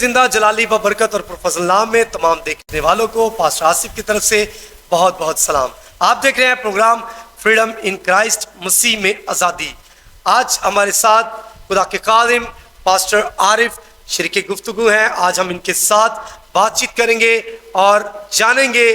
زندہ جلالی و برکت اور پروفیسر نام میں تمام دیکھنے والوں کو پاسٹر آصف کی طرف سے بہت بہت سلام۔ آپ دیکھ رہے ہیں پروگرام فریڈم ان کرائسٹ، مسیح میں آزادی۔ آج ہمارے ساتھ خدا کے خادم پاسٹر عارف شریک گفتگو ہیں۔ آج ہم ان کے ساتھ بات چیت کریں گے اور جانیں گے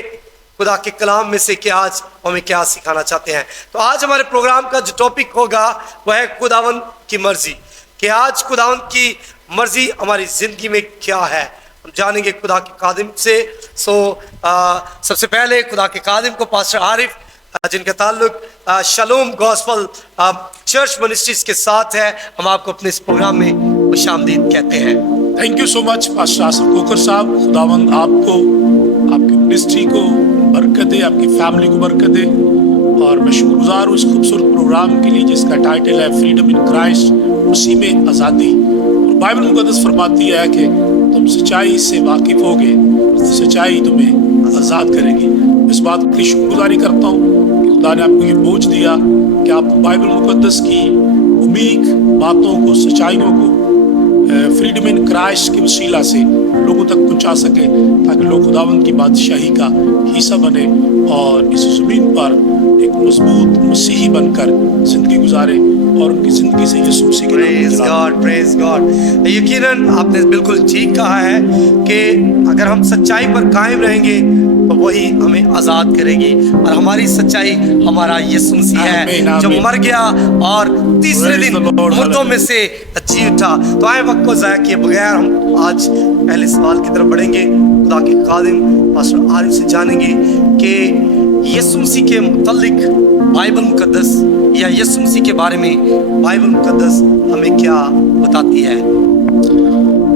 خدا کے کلام میں سے کہ آج ہمیں کیا سکھانا چاہتے ہیں۔ تو آج ہمارے پروگرام کا جو ٹاپک ہوگا وہ ہے خداوند کی مرضی، کہ آج خداوند کی مرضی ہماری زندگی میں کیا ہے، ہم جانیں گے خدا کے خادم سے۔ سب سے پہلے خدا کے خادم کو پاسٹر عارف جن کا تعلق شالوم گاسپل چرچ منسٹریز کے ساتھ ہے، ہم آپ کو اپنے اس پروگرام میں خوش آمدید کہتے ہیں۔ Thank you so much pastor Asif Khokhar صاحب۔ خداوند آپ کو، آپ کی منسٹری کو برکت دے، آپ کی فیملی کو برکت دے، اور میں شکر گزار ہوں اس خوبصورت پروگرام کے لیے جس کا ٹائٹل ہے فریڈم ان کرائسٹ، مسیح میں آزادی۔ اور بائبل مقدس فرماتی ہے کہ تم سچائی سے واقف ہوگے، سچائی تمہیں آزاد کرے گی۔ اس بات کی شکر گزاری کرتا ہوں کہ خدا نے آپ کو یہ بوجھ دیا کہ آپ بائبل مقدس کی عمیق باتوں کو، سچائیوں کو فریڈم ان کرائسٹ کے وسیلہ سے لوگوں تک پہنچا سکے، تاکہ لوگ خداوند کی بادشاہی کا حصہ بنے اور اس زمین پر ایک مضبوط مسیحی بن کر زندگی گزارے اور ان کی زندگی سے یسوع مسیح کے نام پریز گاڈ۔ یقیناً آپ نے بالکل ٹھیک کہا ہے کہ اگر ہم سچائی پر قائم رہیں گے تو وہی ہمیں آزاد کرے گی، اور ہماری سچائی ہمارا یسوع مسیح ہے جو مر گیا اور تیسرے دن مردوں میں سے جی اٹھا۔ تو آئے وقت کو ضائع کیے بغیر ہم آج پہلے سوال کی طرف بڑھیں گے۔ خدا کے خادم پاسٹر عارف سے جانیں گے کہ یسوع مسیح کے متعلق بائبل مقدس یا یسوع مسیح کے بارے میں بائبل مقدس ہمیں کیا بتاتی ہے۔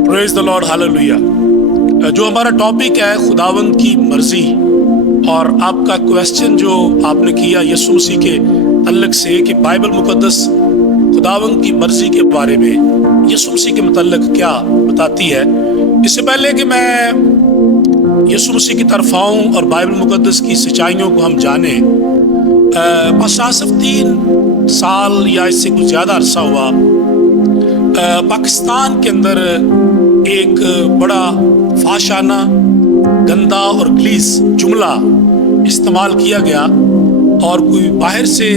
پریز دی لارڈ، ہاللویہ۔ جو ہمارا ٹاپک ہے خداوند کی مرضی، اور آپ کا کویسچن جو آپ نے کیا یسوع مسیح کے تعلق سے کہ بائبل مقدس خداوند کی مرضی کے بارے میں یسوع مسیح کے متعلق کیا بتاتی ہے، اس سے پہلے کہ میں یسوع مسیح کی طرف آؤں اور بائبل مقدس کی سچائیوں کو ہم جانیں، پاسٹر آصف 3 سال یا اس سے کچھ زیادہ عرصہ ہوا پاکستان کے اندر ایک بڑا فحاشانہ، گندا اور غلیظ جملہ استعمال کیا گیا، اور کوئی باہر سے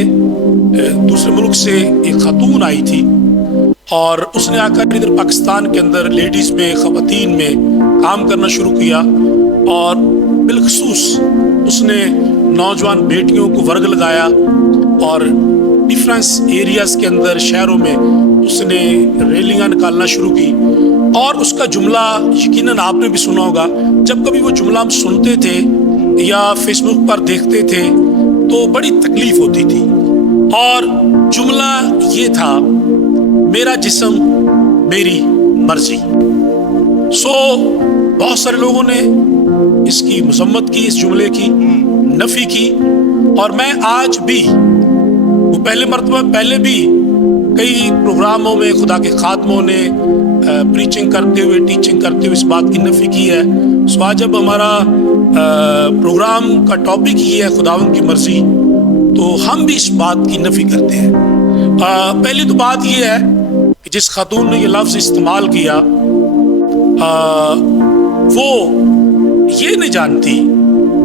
دوسرے ملک سے ایک خاتون آئی تھی اور اس نے آ کر ادھر پاکستان کے اندر لیڈیز میں، خواتین میں کام کرنا شروع کیا، اور بالخصوص اس نے نوجوان بیٹیوں کو ورگ لگایا، اور ڈیفرنس ایریاز کے اندر، شہروں میں اس نے ریلیاں نکالنا شروع کی۔ اور اس کا جملہ یقیناً آپ نے بھی سنا ہوگا، جب کبھی وہ جملہ ہم سنتے تھے یا فیس بک پر دیکھتے تھے تو بڑی تکلیف ہوتی تھی، اور جملہ یہ تھا، میرا جسم میری مرضی۔ بہت سارے لوگوں نے اس کی مذمت کی، اس جملے کی نفی کی، اور میں آج بھی، وہ پہلے بھی کئی پروگراموں میں خدا کے خادموں نے پریچنگ کرتے ہوئے، ٹیچنگ کرتے ہوئے اس بات کی نفی کی ہے۔ آج جب ہمارا پروگرام کا ٹاپک یہ ہے خداوند کی مرضی، تو ہم بھی اس بات کی نفی کرتے ہیں۔ پہلی تو بات یہ ہے کہ جس خاتون نے یہ لفظ استعمال کیا وہ یہ نہیں جانتی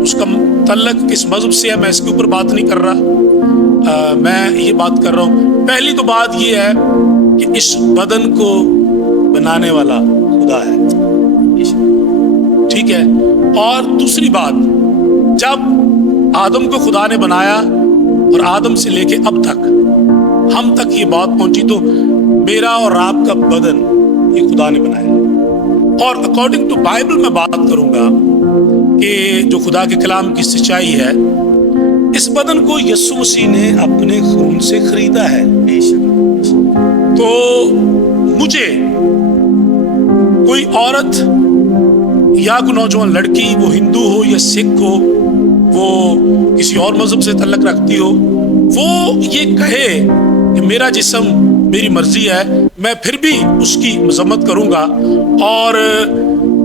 اس کا تعلق کس مذہب سے ہے۔ میں اس کے اوپر بات نہیں کر رہا، میں یہ بات کر رہا ہوں، پہلی تو بات یہ ہے کہ اس بدن کو بنانے والا خدا ہے، ٹھیک ہے۔ اور دوسری بات، جب آدم کو خدا نے بنایا اور آدم سے لے کے اب تک ہم تک یہ بات پہنچی، تو میرا اور آپ کا بدن یہ خدا نے بنایا، اور اکارڈنگ ٹو بائبل میں بات کروں گا کہ جو خدا کے کلام کی سچائی ہے، اس بدن کو یسوع مسیح نے اپنے خون سے خریدا ہے۔ تو مجھے کوئی عورت یا کوئی نوجوان لڑکی، وہ ہندو ہو یا سکھ ہو، وہ کسی اور مذہب سے تعلق رکھتی ہو، وہ یہ کہے کہ میرا جسم میری مرضی ہے، میں پھر بھی اس کی مذمت کروں گا، اور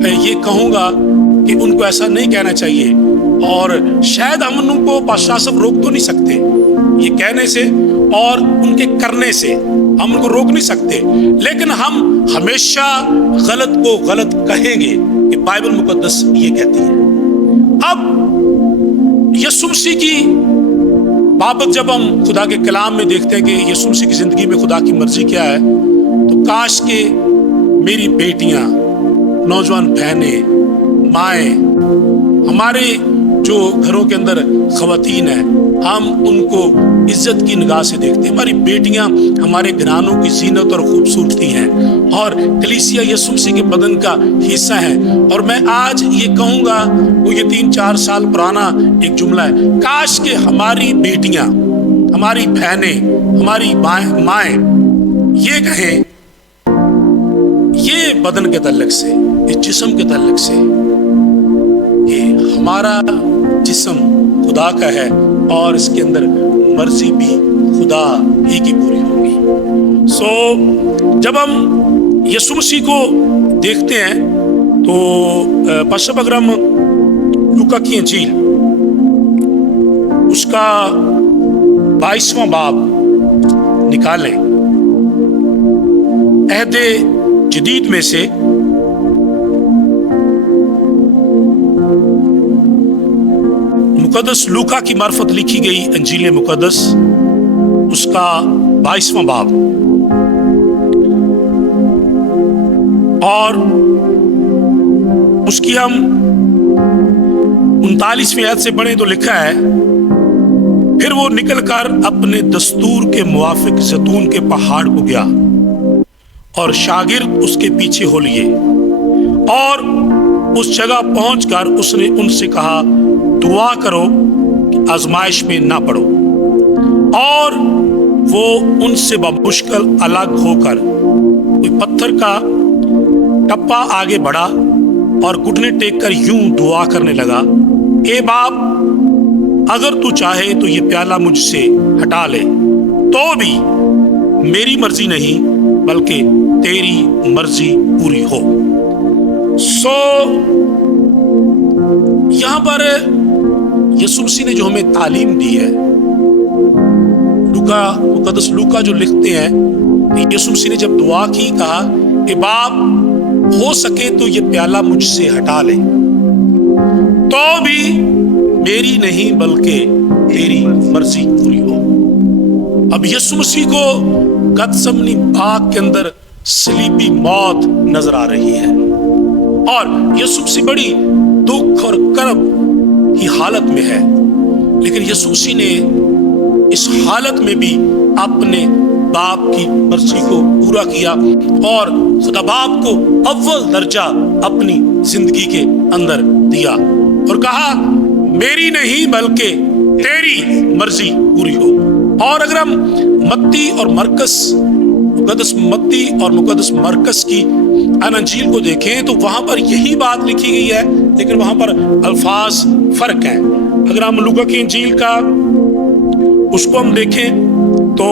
یہ کہوں گا کہ ان کو ایسا نہیں کہنا چاہیے، اور شاید ہم ان کو پاسٹر آصف روک تو نہیں سکتے، یہ کہنے سے اور ان کے کرنے سے ہم ان کو روک نہیں سکتے، لیکن ہم ہمیشہ غلط کو غلط کہیں گے کہ بائبل مقدس یہ کہتی ہے۔ اب یسوع مسیح کی بابت جب ہم خدا کے کلام میں دیکھتے ہیں کہ یسوع مسیح کی زندگی میں خدا کی مرضی کیا ہے، تو کاش کہ میری بیٹیاں، نوجوان بہنیں، مائیں، ہمارے جو گھروں کے اندر خواتین ہیں، ہم ان کو عزت کی نگاہ سے دیکھتے ہیں۔ ہماری بیٹیاں ہمارے گھرانوں کی زینت اور خوبصورتی ہیں، اور کلیسیا یسوع مسیح کے بدن کا حصہ ہیں۔ اور میں آج یہ کہوں گا، وہ یہ 3-4 سال پرانا ایک جملہ ہے، کاش کہ ہماری بیٹیاں، ہماری بہنیں، ہماری مائیں یہ کہیں، یہ بدن کے تعلق سے، اس جسم کے تعلق سے، کہ ہمارا جسم خدا کا ہے اور اس کے اندر مرضی بھی خدا ہی کی پوری ہوگی۔ جب ہم یسوع مسیح کو دیکھتے ہیں تو پاشا اگر ہم لوکا کی انجیل اس کا 22واں باب نکالیں عہد جدید میں سے، مقدس لوکا کی معرفت لکھی گئی انجیل مقدس اس کا 22واں باب، اور اس کی ہم 39ویں آیت سے پڑھیں تو لکھا ہے، پھر وہ نکل کر اپنے دستور کے موافق زیتون کے پہاڑ کو گیا اور شاگرد اس کے پیچھے ہو لیے، اور اس جگہ پہنچ کر اس نے ان سے کہا، دعا کرو کہ آزمائش میں نہ پڑو۔ اور وہ ان سے بمشکل الگ ہو کر کوئی پتھر کا ٹپا آگے بڑھا اور گھٹنے ٹیک کر یوں دعا کرنے لگا، اے باپ، اگر تو چاہے تو یہ پیالہ مجھ سے ہٹا لے، تو بھی میری مرضی نہیں بلکہ تیری مرضی پوری ہو۔ یہاں پر یسوع مسیح نے جو ہمیں تعلیم دی ہے، مقدس لوکا جو لکھتے ہیں کہ یسوع مسیح نے جب دعا کی، کہا کہ باپ ہو سکے تو یہ پیالہ مجھ سے ہٹا لے، تو بھی میری نہیں بلکہ تیری مرضی پوری ہو۔ اب یسوع مسیح کو گتسمنی باغ کے اندر صلیبی موت نظر آ رہی ہے، اور یسوع مسیح بڑی دکھ اور کرب کی حالت میں ہے، لیکن یسوع مسیح نے اس حالت میں بھی اپنے باپ کی مرضی کو پورا کیا، اور خدا باپ کو اول درجہ اپنی زندگی کے اندر دیا اور کہا، میری نہیں بلکہ تیری مرضی پوری ہو۔ اور اگر ہم متی اور مرکز، مقدس متی اور مقدس مرکز کی انجیل کو دیکھیں تو وہاں پر یہی بات لکھی گئی ہے، لیکن وہاں پر الفاظ فرق ہیں۔ اگر ہم لوکا کی انجیل کا اس کو ہم دیکھیں تو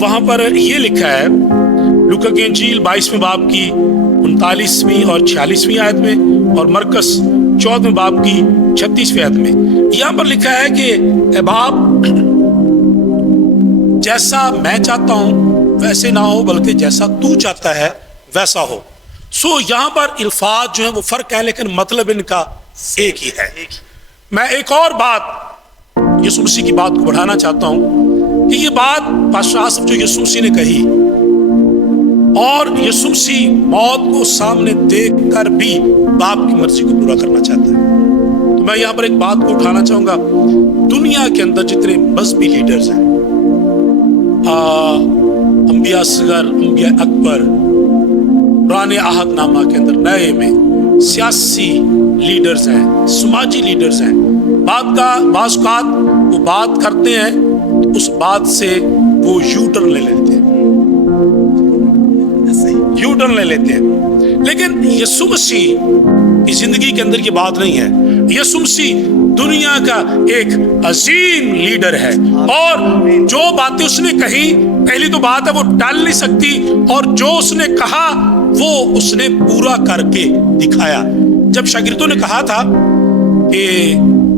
وہاں پر یہ لکھا ہے، لوکا کی انجیل 22ویں باب کی 39ویں اور 46ویں آیت میں، اور مرکز 14ویں باب کی 36ویں آیت میں یہاں پر لکھا ہے کہ اے باپ، جیسا میں چاہتا ہوں ویسے نہ ہو بلکہ جیسا تو چاہتا ہے ویسا ہو۔ یہاں پر الفاظ جو ہیں وہ فرق ہے، لیکن مطلب ان کا ایک ہی ہے۔ میں ایک اور بات یسوع مسیح کی بات کو بڑھانا چاہتا ہوں کہ یہ بات پادشاہ آصف جو یسوع مسیح نے کہی، اور یسوع مسیح موت کو سامنے دیکھ کر بھی باپ کی مرضی کو پورا کرنا چاہتا ہے۔ تو میں یہاں پر ایک بات کو اٹھانا چاہوں گا، دنیا کے اندر جتنے مذہبی لیڈرز ہیں، انبیاء اصغر، انبیاء اکبر، پرانے عہد نامہ کے اندر، نئے میں، سیاسی لیڈرز ہیں، سماجی لیڈرز ہیں، بعض اوقات وہ بات کرتے ہیں تو اس بات سے وہ یو ٹرن لے لیتے ہیں، لیکن یسوع مسیح کی زندگی کے اندر یہ بات نہیں ہے۔ یسوع مسیح دنیا کا ایک عظیم لیڈر ہے، اور جو باتیں اس نے کہی، پہلی تو بات ہے وہ ٹال نہیں سکتی، اور جو اس نے کہا وہ اس نے پورا کر کے دکھایا۔ جب شاگردوں نے کہا تھا کہ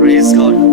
Praise God.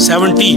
17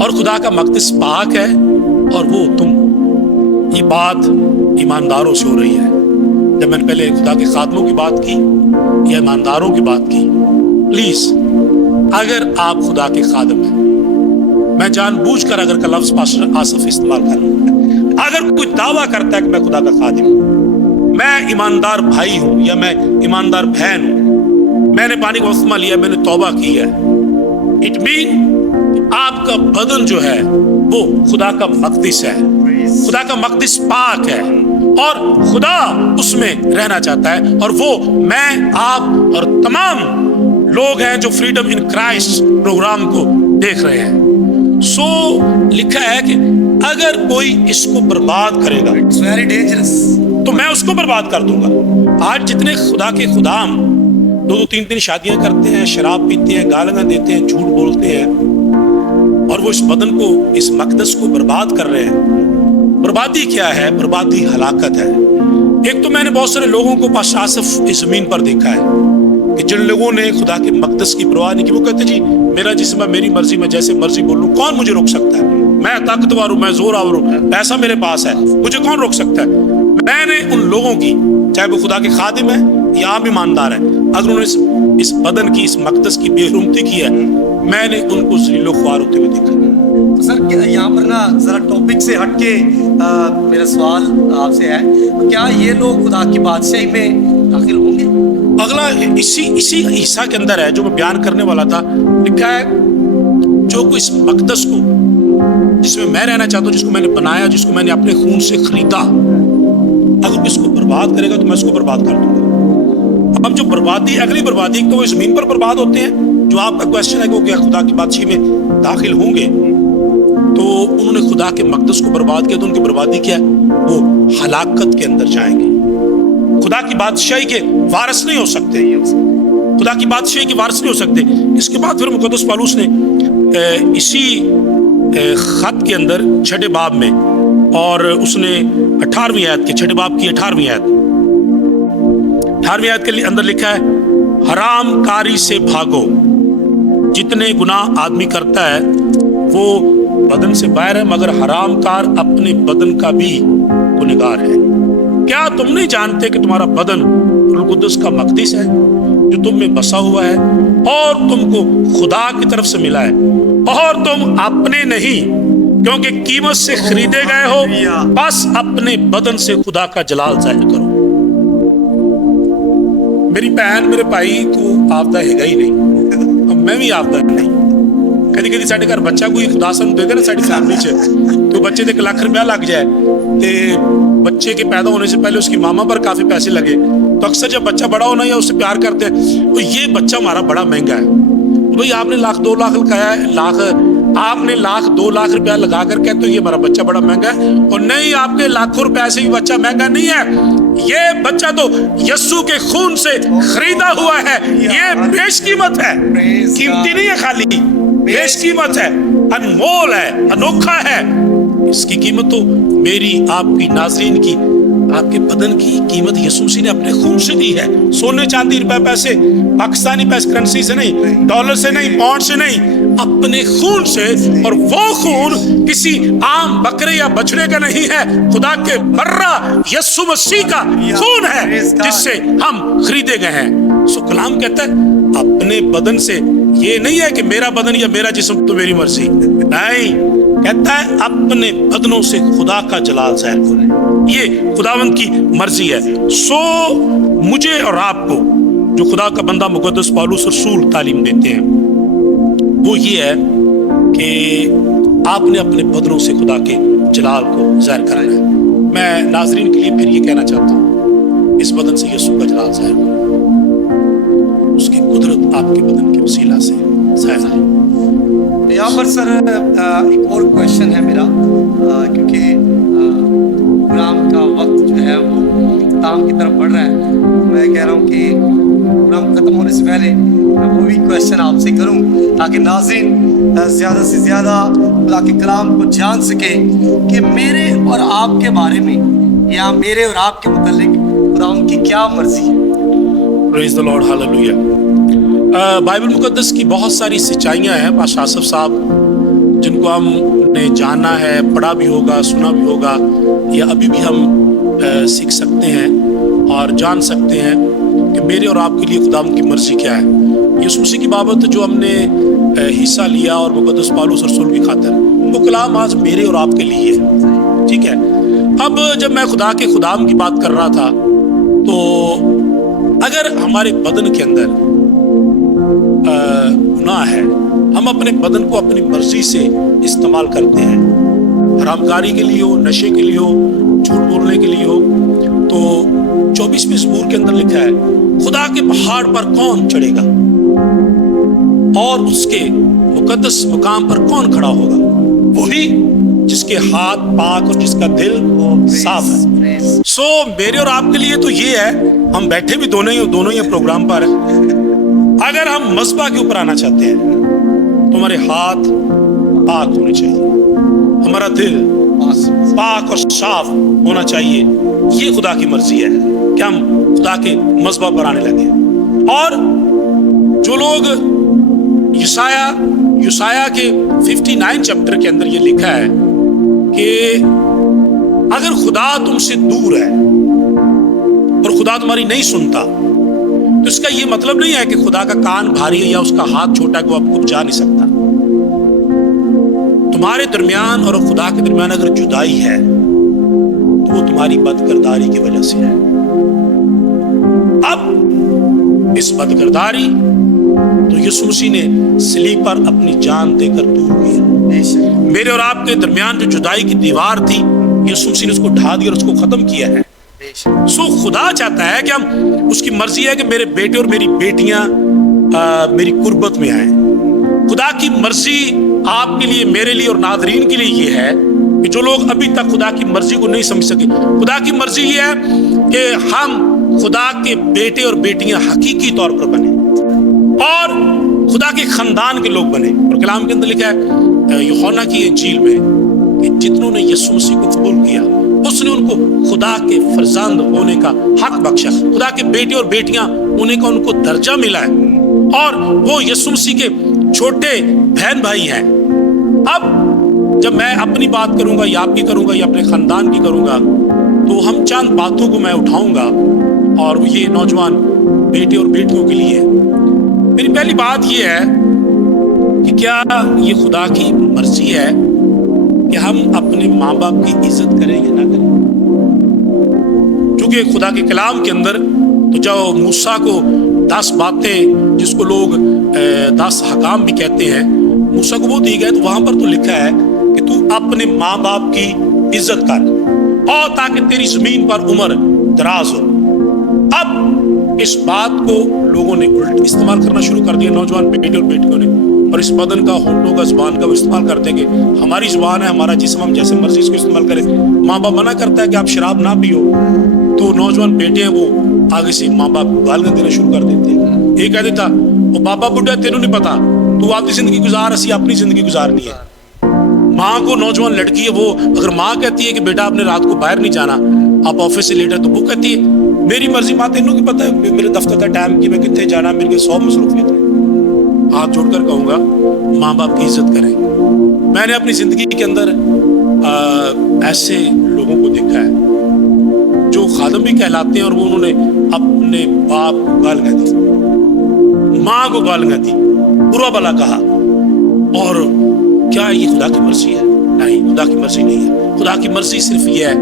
اور خدا کا مقدس پاک ہے اور وہ تم ہو۔ یہ بات ایمانداروں سے ہو رہی ہے۔ جب میں نے پہلے خدا کے خادموں کی بات کی یا ایمانداروں کی بات کی، پلیز اگر آپ خدا کے خادم ہیں، میں جان بوجھ کر اگر کا لفظ پاسٹر آصف استعمال کر رہا ہوں، اگر کوئی دعویٰ کرتا ہے کہ میں خدا کا خادم ہوں، میں ایماندار بھائی ہوں یا میں ایماندار بہن ہوں، میں نے پانی کا وسمہ لیا، میں نے توبہ کی ہے، اٹ مین آپ کا بدن جو ہے وہ خدا کا مقدس ہے، خدا کا مقدس پاک ہے اور خدا اس میں رہنا چاہتا ہے، اور وہ میں آپ اور تمام لوگ ہیں جو فریڈم ان کرائسٹ پروگرام کو دیکھ رہے ہیں۔ سو لکھا ہے کہ اگر کوئی اس کو برباد کرے گا ویری ڈینجرس، تو میں اس کو برباد کر دوں گا۔ آج جتنے خدا کے خدام 2 3 3 شادیاں کرتے ہیں، شراب پیتے ہیں، گالیاں دیتے ہیں، جھوٹ بولتے ہیں، اور وہ اس بدن کو، اس مقدس کو برباد کر رہے ہیں۔ بربادی کیا ہے؟ بربادی ہلاکت ہے۔ ایک تو میں نے بہت سارے لوگوں کو پاسٹر آصف اس زمین پر دیکھا ہے کہ جن لوگوں نے خدا کے مقدس کی پرواہ نہیں کی، وہ کہتے جی میرا جسم ہے، میری مرضی، میں جیسے مرضی بولوں، کون مجھے روک سکتا ہے؟ میں طاقتور ہوں، میں زور آور ہوں، پیسہ میرے پاس ہے، مجھے کون روک سکتا ہے؟ میں نے ان لوگوں کی، چاہے وہ خدا کے خادم ہیں یا عام ایماندار ہیں، اگر انہوں نے اس بدن کی، اس مقدس کی بے حرمتی کی ہے، میں نے ان کو ذلیل و خوار ہوتے ہوئے دیکھا۔ تو سر یہاں پر نا ذرا ٹاپک سے ہٹ کے میرا سوال آپ سے ہے، کیا یہ لوگ خدا کی بادشاہی میں داخل ہوں گے؟ اگلا اسی عیسیٰ کے اندر ہے جو میں بیان کرنے والا تھا، لکھا ہے جو کوئی اس مقدس کو، جس میں رہنا چاہتا ہوں، جس کو میں نے بنایا، جس کو میں نے اپنے خون سے خریدا، اگر اس کو برباد کرے گا تو میں اس کو برباد کر دوں گا۔ اب جو بربادی، اگلی بربادی، تو وہ زمین پر برباد ہوتے ہیں۔ جو آپ کا کوشچن ہے کہ وہ کیا خدا کی بادشاہی میں داخل ہوں گے، تو انہوں نے خدا کے مقدس کو برباد کیا، تو ان کی بربادی کیا ہے؟ وہ ہلاکت کے اندر جائیں گے، خدا کی بادشاہی کے وارث نہیں ہو سکتے، خدا کی بادشاہی کے وارث نہیں ہو سکتے۔ اس کے بعد پھر مقدس پالوس نے اسی خط کے اندر 6 باب میں، اور اس نے 18ویں آیت کے 6 باب کی 18ویں آیت کے اندر لکھا ہے، حرام کاری سے بھاگو، جتنے گناہ آدمی کرتا ہے وہ بدن سے باہر ہے، مگر حرام کار اپنے بدن کا بھی گنہگار ہے۔ کیا تم نہیں جانتے کہ تمہارا بدن روح القدس کا مقدس ہے جو تم میں بسا ہوا ہے اور تم کو خدا کی طرف سے ملا ہے، اور تم اپنے نہیں کیونکہ قیمت سے خریدے گئے ہو، بس اپنے بدن سے خدا کا جلال ظاہر کرو۔ میری بہن، میرے بھائی، تو آفدہ ہے گا ہی نہیں، میں بھی آفدہ نہیں۔ کدی کدی ساڈے گھر بچہ کوئی خدا سانو دے دے نا ساڈی فیملی چ، تو بچے تے 1 لاکھ روپیہ لگ جائے، تے بچے کے پیدا ہونے سے پہلے اس کی ماما پر کافی پیسے لگے، تو اکثر جب بچہ بڑا ہونا یا اس سے پیار کرتے ہیں، تو یہ بچہ ہمارا بڑا مہنگا ہے، بھئی آپ نے 1 لاکھ 2 لاکھ لگایا ہے، آپ نے 1 لاکھ 2 لاکھ روپیہ لگا کر کہتے ہو یہ ہمارا بچہ بڑا مہنگا ہے، اور نہیں، آپ کے لاکھوں روپے سے بھی بچہ مہنگا نہیں ہے، یہ بچہ تو یسوع کے خون سے خریدا ہوا ہے، یہ بیش قیمت ہے، قیمتی نہیں ہے، خالی بیش قیمت ہے، انمول ہے، انوکھا ہے۔ اس کی قیمت تو میری، آپ کی، ناظرین کی، آپ کے بدن کی قیمت یسوع مسیح نے اپنے خون سے دی ہے، سونے چاندی روپے پیسے، پاکستانی پیسے کرنسی سے نہیں، ڈالر سے نہیں، پاؤنڈ سے نہیں، اپنے خون سے، اور وہ خون کسی عام بکرے یا بچڑے کا نہیں ہے، خدا کے برا یسوع مسیح کا خون ہے جس سے ہم خریدے گئے ہیں۔ سو کلام کہتا ہے اپنے بدن سے، یہ نہیں ہے کہ میرا بدن یا میرا جسم تو میری مرضی، نہیں، کہتا ہے اپنے بدنوں سے خدا کا جلال ظاہر کرو، یہ خداوند کی مرضی ہے۔ سو مجھے اور آپ کو جو خدا کا بندہ مقدس پالوس رسول تعلیم دیتے ہیں وہ یہ ہے کہ آپ نے اپنے بدنوں سے خدا کے جلال کو ظاہر کرنا ہے۔ میں ناظرین کے لیے پھر یہ کہنا چاہتا ہوں، اس بدن سے یسوع کا جلال ظاہر کرو، اس کی قدرت آپ کے بدن کے وسیلہ سے ظاہر ہے۔ یہاں پر سر ایک اور کویشچن ہے میرا، کیونکہ پروگرام کا وقت جو ہے وہ اختتام کی طرف بڑھ رہا ہے، میں کہہ رہا ہوں کہ پروگرام ختم ہونے سے پہلے میں وہ بھی کویشچن آپ سے کروں تاکہ ناظرین زیادہ سے زیادہ خدا کے کلام کو جان سکیں کہ میرے اور آپ کے بارے میں یا میرے اور آپ کے متعلق خدا ان کی کیا مرضی ہے۔ پریز دی لارڈ، ہاللویہ۔ بائبل مقدس کی بہت ساری سچائیاں ہیں، پاسٹر آصف صاحب جن کو ہم نے جانا ہے, پڑھا بھی ہوگا, سنا بھی ہوگا, یا ابھی بھی ہم سیکھ سکتے ہیں اور جان سکتے ہیں کہ میرے اور آپ کے لیے خداوند کی مرضی کیا ہے. یسوع مسیح کی بابت جو ہم نے حصہ لیا اور مقدس پالوس رسول کی خاطر, وہ کلام آج میرے اور آپ کے لیے ہے. ٹھیک ہے. اب جب میں خدا کے خداوند کی بات کر رہا تھا, تو اگر ہمارے بدن کے اندر گناہ ہے, ہم اپنے بدن کو اپنی مرضی سے استعمال کرتے ہیں, حرام کاری کے لیے ہو, نشے کے لیے ہو, جھوٹ بولنے کے لیے ہو, تو 24ویں زبور کے اندر لکھا ہے, خدا کے پہاڑ پر کون چڑھے گا اور اس کے مقدس مقام پر کون کھڑا ہوگا؟ وہی جس کے ہاتھ پاک اور جس کا دل صاف ہے. سو میرے اور آپ کے لیے تو یہ ہے, ہم بیٹھے بھی دونوں ہی پروگرام پر ہیں. اگر ہم مذبح کے اوپر آنا چاہتے ہیں تو ہمارے ہاتھ پاک ہونے چاہیے, ہمارا دل پاک اور صاف ہونا چاہیے. یہ خدا کی مرضی ہے کہ ہم خدا کے مذبح پر آنے لگے. اور جو لوگ یسایہ کے 59 چیپٹر کے اندر یہ لکھا ہے کہ اگر خدا تم سے دور ہے اور خدا تمہاری نہیں سنتا, تو اس کا یہ مطلب نہیں ہے کہ خدا کا کان بھاری ہے یا اس کا ہاتھ چھوٹا ہے کہ وہ آپ کو بچا نہیں سکتا. تمہارے درمیان اور خدا کے درمیان اگر جدائی ہے تو وہ تمہاری بدکرداری کی وجہ سے ہے. اب اس بدکرداری تو یسوع مسیح نے صلیب پر اپنی جان دے کر دور کیا. میرے اور آپ کے درمیان جو جدائی کی دیوار تھی, یسوع مسیح نے اس کو ڈھا دیا اور اس کو ختم کیا ہے. سو خدا چاہتا ہے کہ ہم, اس کی مرضی ہے کہ میرے بیٹے اور میری بیٹیاں میری قربت میں آئیں. خدا کی مرضی آپ کے لیے, میرے لیے اور ناظرین کے لیے یہ ہے کہ جو لوگ ابھی تک خدا کی مرضی کو نہیں سمجھ سکے, خدا کی مرضی یہ ہے کہ ہم خدا کے بیٹے اور بیٹیاں حقیقی طور پر بنے اور خدا کے خاندان کے لوگ بنے. اور کلام کے اندر لکھا ہے یوحنا کی انجیل میں کہ جتنوں نے یسوع مسیح کو قبول کیا, اس نے ان کو خدا کے فرزند ہونے کا حق بخشا, خدا کے بیٹے اور بیٹیاں ہونے کا ان کو درجہ ملا ہے, اور وہ یسوع مسیح کے چھوٹے بہن بھائی ہیں. اب جب میں اپنی بات کروں گا یا آپ کی کروں گا یا اپنے خاندان کی کروں گا, تو ہم چند باتوں کو میں اٹھاؤں گا اور یہ نوجوان بیٹے اور بیٹیوں کے لیے. میری پہلی بات یہ ہے کہ کیا یہ خدا کی مرضی ہے کہ ہم اپنے ماں باپ کی عزت کریں یا نہ کریں؟ چونکہ خدا کے کلام کے اندر تو جو موسیٰ کو 10 باتیں, جس کو لوگ 10 حکام بھی کہتے ہیں, موسیٰ کو وہ دی گئے, تو وہاں پر تو لکھا ہے کہ تو اپنے ماں باپ کی عزت کر اور تاکہ تیری زمین پر عمر دراز ہو. اب اس بات کو لوگوں نے الٹ استعمال کرنا شروع کر دیا, نوجوان بیٹے اور بیٹیوں نے, اور اس بدن کا, ہونٹوں کا, زبان کا وہ استعمال کرتے ہیں کہ ہماری زبان ہے, ہمارا جسم, ہم جیسے مرضی اس کو استعمال کریں. ماں باپ منع کرتا ہے کہ آپ شراب نہ پیو, تو نوجوان بیٹے ہیں وہ آگے سے ماں باپ کو گالیاں دینا شروع کر دیتے ہیں. یہ کہہ دیتا وہ بابا بڈھا تینوں نہیں پتا, تو آپ کی زندگی گزار, اسی اپنی زندگی گزارنی ہے. ماں کو, نوجوان لڑکی ہے وہ, اگر ماں کہتی ہے کہ بیٹا آپ نے رات کو باہر نہیں جانا, آپ آفس سے لیٹ ہے, تو وہ کہتی ہے میری مرضی, ماں تینوں کی پتہ ہے میرے دفتر کا ٹائم کی, میں کتنے جانا, میرے کے 100 مصروفیت ہے. ہاتھ جوڑ کر کہوں گا ماں باپ کی عزت کریں. میں نے اپنی زندگی کے اندر ایسے لوگوں کو دیکھا ہے جو خادم بھی کہلاتے ہیں, اور وہ انہوں نے اپنے باپ کو گالیاں دی, ماں کو گالیاں دی, برا بھلا کہا. اور کیا یہ خدا کی مرضی ہے؟ نہیں, خدا کی مرضی نہیں ہے. خدا کی مرضی صرف یہ ہے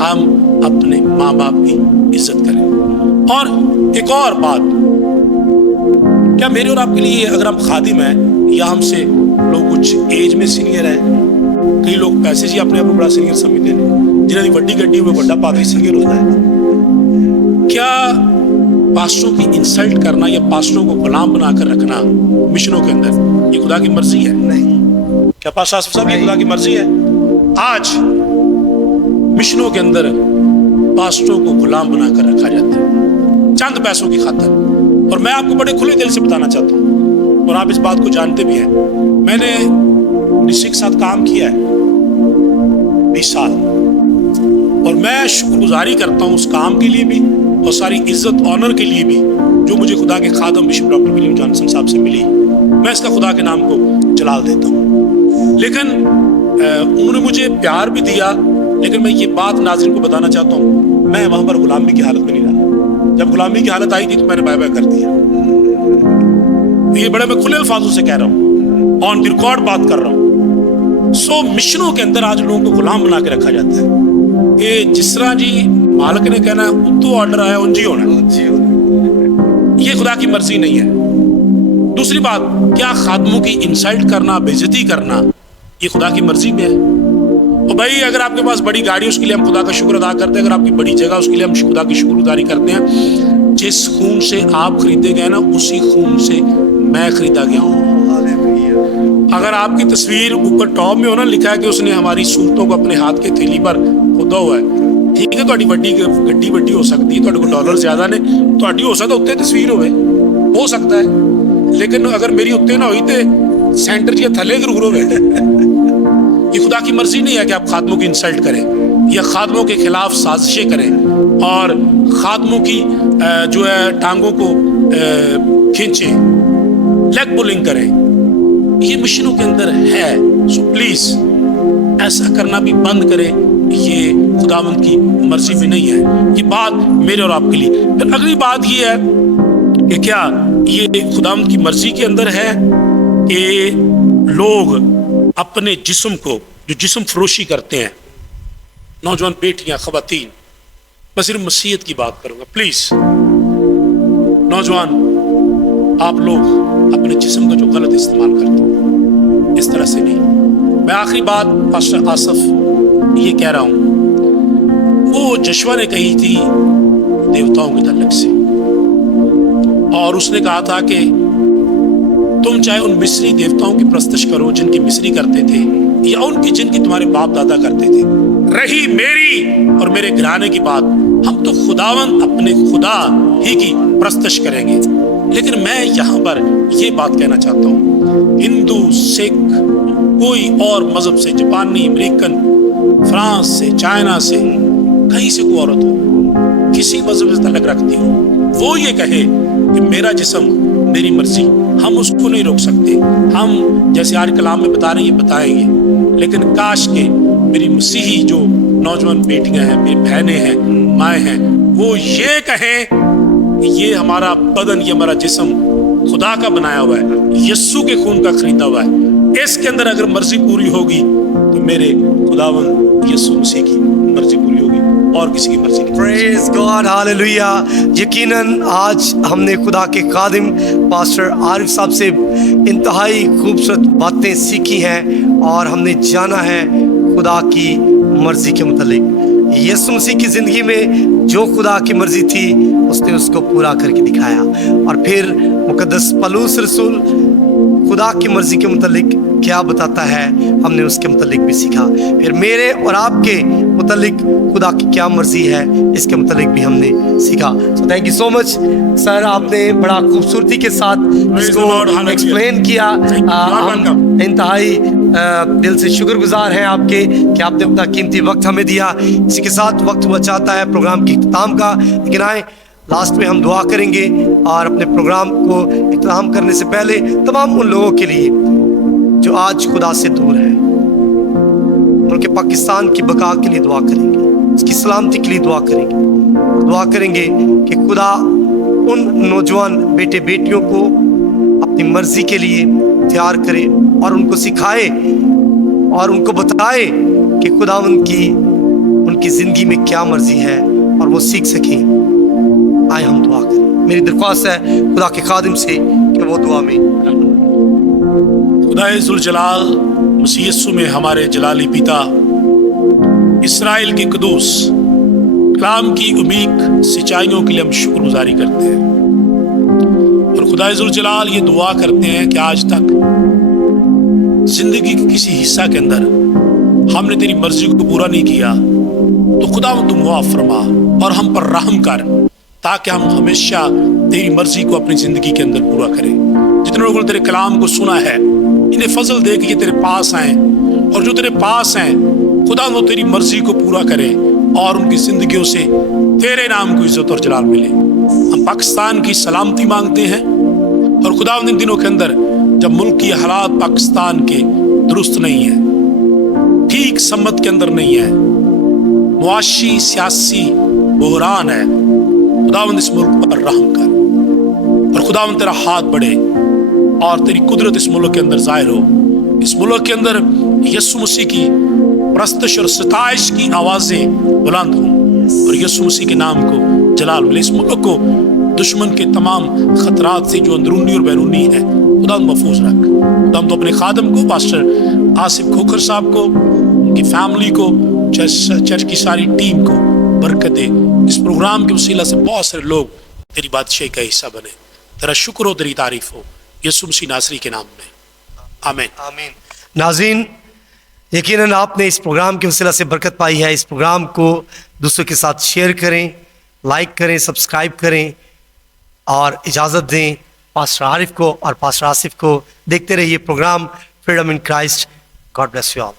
ہم اپنے ماں باپ کی عزت کریں. اور ایک اور بات, کیا میرے اور آپ کے لیے, اگر ہم خادم ہیں یا ہم سے لوگ کچھ ایج میں سینئر ہیں, کئی لوگ پیسے جی اپنے آپ کو بڑا سینئر سمجھتے ہیں, جنہوں نے بڑی گڈی ہوئے بڑا پاکی سینئر ہوتا ہے. کیا پاسٹروں کی انسلٹ کرنا یا پاسٹروں کو غلام بنا کر رکھنا مشنوں کے اندر یہ خدا کی مرضی ہے؟ نہیں. کیا پاسٹر آصف صاحب یہ خدا کی مرضی ہے؟ آج مشنوں کے اندر پاسٹروں کو غلام بنا کر رکھا جاتا ہے چند پیسوں کی خاطر. اور میں آپ کو بڑے کھلے دل سے بتانا چاہتا ہوں, اور آپ اس بات کو جانتے بھی ہیں, میں نے ڈسٹرکٹ کے ساتھ کام کیا ہے 20 سال, اور میں شکر گزاری کرتا ہوں اس کام کے لیے بھی اور ساری عزت آنر کے لیے بھی جو مجھے خدا کے خادم بشپ ڈاکٹر ولیم جانسن صاحب سے ملی. میں اس کا خدا کے نام کو جلال دیتا ہوں. لیکن انہوں نے مجھے پیار بھی دیا. لیکن میں یہ بات ناظرین کو بتانا چاہتا ہوں, میں وہاں پر غلامی کی حالت میں نہیں رہا. جب غلامی کی حالت آئی تھی تو میں نے بائے بائے کر دیا. یہ بڑے میں کھلے الفاظوں سے کہہ رہا ہوں, آن دی ریکارڈ بات کر رہا ہوں. سو مشنوں کے اندر آج لوگوں کو غلام بنا کے رکھا جاتا ہے کہ جس طرح جی مالک نے کہنا ہے تو آرڈر آیا انجی ہونا. یہ خدا کی مرضی نہیں ہے. دوسری بات, کیا خادموں کی انسلٹ کرنا, بے عزتی کرنا, یہ خدا کی مرضی میں ہے؟ اور بھائی اگر آپ کے پاس بڑی گاڑی, اس کے لیے ہم خدا کا شکر ادا کرتے ہیں. اگر آپ کی بڑی جگہ, اس کے لیے ہم خدا کی شکر گزاری کرتے ہیں. جس خون سے آپ خریدے گئے نا, اسی خون سے میں خریدا گیا ہوں. اگر آپ کی تصویر اوپر ٹاپ میں ہونا لکھا ہے کہ اس نے ہماری صورتوں کو اپنے ہاتھ کے تھیلی پر کھودا ہوا ہے, ٹھیک ہے, تھوڑی بڑی گڈی بڑی ہو سکتی ہے, تھوڑے کو ڈالر زیادہ نے تھوڑی ہو سکتا اتنے تصویر ہو سکتا ہے. لیکن اگر میری اتنے نہ ہوئی تو سینٹر جی تھلے ضرور ہوئے. یہ خدا کی مرضی نہیں ہے کہ آپ خادموں کی انسلٹ کریں یا خادموں کے خلاف سازشیں کریں اور خادموں کی جو ہے ٹانگوں کو کھینچیں, لیگ پولنگ کریں. یہ مشنوں کے اندر ہے. سو پلیز ایسا کرنا بھی بند کریں. یہ خداوند کی مرضی میں نہیں ہے. یہ بات میرے اور آپ کے لیے. پھر اگلی بات یہ ہے کہ کیا یہ خداوند کی مرضی کے اندر ہے کہ لوگ اپنے جسم کو, جو جسم فروشی کرتے ہیں, نوجوان بیٹیاں, خواتین, میں صرف مسیحیت کی بات کروں گا. پلیز نوجوان, آپ لوگ اپنے جسم کا جو غلط استعمال کرتے ہیں, اس طرح سے نہیں. میں آخری بات پاسٹر آصف یہ کہہ رہا ہوں, وہ جشوا نے کہی تھی دیوتاؤں کے تعلق سے, اور اس نے کہا تھا کہ تم چاہے ان مصری دیوتاؤں کی پرستش کرو جن کی مصری کرتے تھے, یا ان کی جن کی تمہارے باپ دادا کرتے تھے. رہی میری اور میرے گھرانے کی بات, ہم تو خداوند اپنے خدا ہی کی پرستش کریں گے. لیکن میں یہاں پر یہ بات کہنا چاہتا ہوں, ہندو, سکھ, کوئی اور مذہب سے, جاپانی, امریکن, فرانس سے, چائنا سے, کہیں سے کوئی عورت ہو, کسی مذہب سے تعلق رکھتی ہو, وہ یہ کہے کہ میرا جسم میری مرضی, ہم اس کو نہیں روک سکتے. ہم جیسے آج کلام میں بتا رہے ہیں یہ بتائیں گے. لیکن کاش کہ میری مسیحی جو نوجوان بیٹیاں ہیں, میری بہنیں ہیں, مائیں ہیں, وہ یہ کہیں یہ ہمارا بدن, یہ ہمارا جسم خدا کا بنایا ہوا ہے, یسوع کے خون کا خریدا ہوا ہے. اس کے اندر اگر مرضی پوری ہوگی تو میرے خداوند یسوع مسیح کی مرضی پوری ہوگی, اور کسی کی مرضی نہیں. پریز گاڈ, ہاللویا. یقیناً آج ہم نے خدا کے خادم پاسٹر عارف صاحب سے انتہائی خوبصورت باتیں سیکھی ہیں, اور ہم نے جانا ہے خدا کی مرضی کے متعلق. یسوع مسیح کی زندگی میں جو خدا کی مرضی تھی اس نے اس کو پورا کر کے دکھایا. اور پھر مقدس پولس رسول خدا کی مرضی کے متعلق کیا بتاتا ہے, ہم نے اس کے متعلق بھی سیکھا. پھر میرے اور آپ کے متعلق خدا کی کیا مرضی ہے, اس کے متعلق بھی ہم نے سیکھا. سو تھینک یو سو مچ سر, آپ نے بڑا خوبصورتی کے ساتھ اس کو ایکسپلین کیا. ہم انتہائی دل سے شکر گزار ہیں آپ کے کہ آپ نے اپنا قیمتی وقت ہمیں دیا. اسی کے ساتھ وقت ہوا چاہتا ہے پروگرام کے اختتام کا, لیکن آئیں لاسٹ میں ہم دعا کریں گے. اور اپنے پروگرام کو اختتام کرنے سے پہلے تمام ان لوگوں کے لیے جو آج خدا سے دور ہیں, ملک پاکستان کی بقا کے لیے دعا کریں گے, اس کی سلامتی کے لیے دعا کریں گے. دعا کریں گے کہ خدا ان نوجوان بیٹے بیٹیوں کو اپنی مرضی کے لیے تیار کرے, اور ان کو سکھائے اور ان کو بتائے کہ خداوند کی ان کی زندگی میں کیا مرضی ہے, اور وہ سیکھ سکیں. آئے ہم دعا کریں. میری درخواست ہے خدا کے خادم سے کہ وہ دعا میں. خدائے ذوالجلال مسیح یسوع میں ہمارے جلالی پتا, اسرائیل کے قدوس, کلام کی عمیق سچائیوں کے لیے ہم شکر گزاری کرتے ہیں. اور خدائے ذوالجلال یہ دعا کرتے ہیں کہ آج تک زندگی کے کسی حصہ کے اندر ہم نے تیری مرضی کو پورا نہیں کیا, تو خدا تو معاف فرما اور ہم پر رحم کر, تاکہ ہم ہمیشہ تیری مرضی کو اپنی زندگی کے اندر پورا کریں. جتنے لوگوں نے تیرے کلام کو سنا ہے انہیں فضل دے کہ یہ تیرے پاس آئیں, اور جو تیرے پاس ہیں خدا وہ تیری مرضی کو پورا کرے اور ان کی زندگیوں سے تیرے نام کو عزت اور جلال ملے. ہم پاکستان کی سلامتی مانگتے ہیں, اور خدا ان دنوں کے اندر جب ملک کی حالات پاکستان کے درست نہیں ہے، ٹھیک سمت کے اندر نہیں ہے، معاشی سیاسی بحران ہے، خداوند اس ملک پر رحم کر، اور خداوند تیرا ہاتھ بڑھے اور تیری قدرت اس ملک کے اندر ظاہر ہو، اس ملک کے اندر یسوع مسیح کی پرستش اور ستائش کی آوازیں بلند ہوں، اور یسوع مسیح کے نام کو جلال ملے، اس ملک کو دشمن کے تمام خطرات سے جو اندرونی اور بیرونی ہے خدا محفوظ رکھ۔ خدا تو اپنے خادم کو پاسٹر آصف کھوکھر صاحب کو، ان کی فیملی کو، چرچ کی ساری ٹیم کو برکت دے، اس پروگرام کے وسیلہ سے بہت سارے لوگ تیری بادشاہی کا حصہ بنے، تیرا شکر ہو، تیری تعریف ہو، یسوع مسیح ناصری کے نام میں آمین۔ آمین۔ ناظرین، یقیناً آپ نے اس پروگرام کے وسیلہ سے برکت پائی ہے۔ اس پروگرام کو دوسروں کے ساتھ شیئر کریں، لائک کریں، سبسکرائب کریں، اور اجازت دیں پاسٹر عارف کو اور پاسٹر آصف کو۔ دیکھتے رہیے programme freedom in Christ. God bless you all.